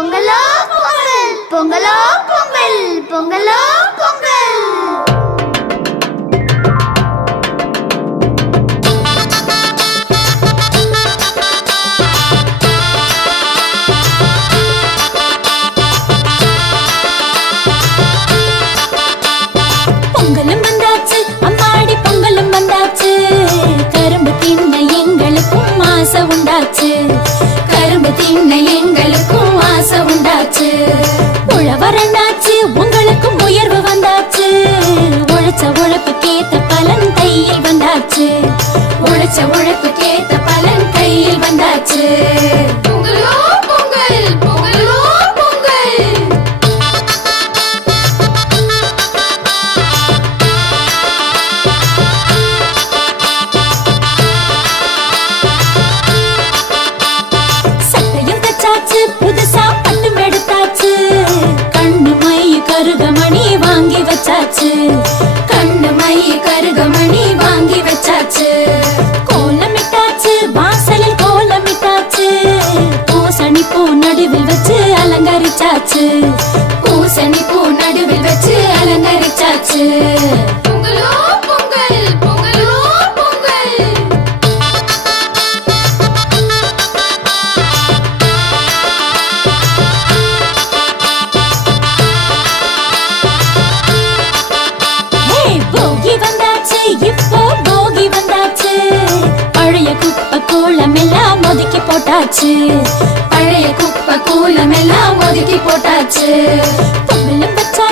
பொங்கலோ பொங்கல், பொங்கலோ பொங்கல், பொங்கலோ பொங்கல். பொங்கலும் வந்தாச்சு அம்மாடி, பொங்கலும் வந்தாச்சு. கரும்பு தின்ன எங்களுக்கும் ஆசை உண்டாச்சு. கரும்பு தின்ன எங்களுக்கும் ஆசை உண்டாச்சு. உழவரண்டாச்சு உங்களுக்கும் உயர்வு வந்தாச்சு. உழைச்ச உழைப்புக்கேத்த பலன் கையில் வந்தாச்சு. உழைச்ச உழைப்புக்கேத்த பலன் கையில் வந்தாச்சு. பொங்கலோ பொங்கல், பொங்கலோ பொங்கல். புதுசா பட்டும் எடுத்தாச்சு. கண்ணு மை கருகமணி வாங்கி வச்சாச்சு. கண்ணு மை கருகமணி வாங்கி வச்சாச்சு. கோலமிட்டாச்சு வாசலில் கோலமிட்டாச்சு. பூசணி பூ நடுவில் வச்சு அலங்கரிச்சாச்சு. பூசணி பூ நடுவில் வச்சு அலங்கரிச்சாச்சு. பொங்கலோ பொங்கல், பொங்கலோ பொங்கல். போகி வந்தாச்சு, இப்போ போகி வந்தாச்சு. பழைய குப்பை கூலம் எல்லாம் ஒதுக்கி போட்டாச்சு. பழைய குப்பை கூலம் எல்லாம் ஒதுக்கி போட்டாச்சு. பொங்கலும் வச்சா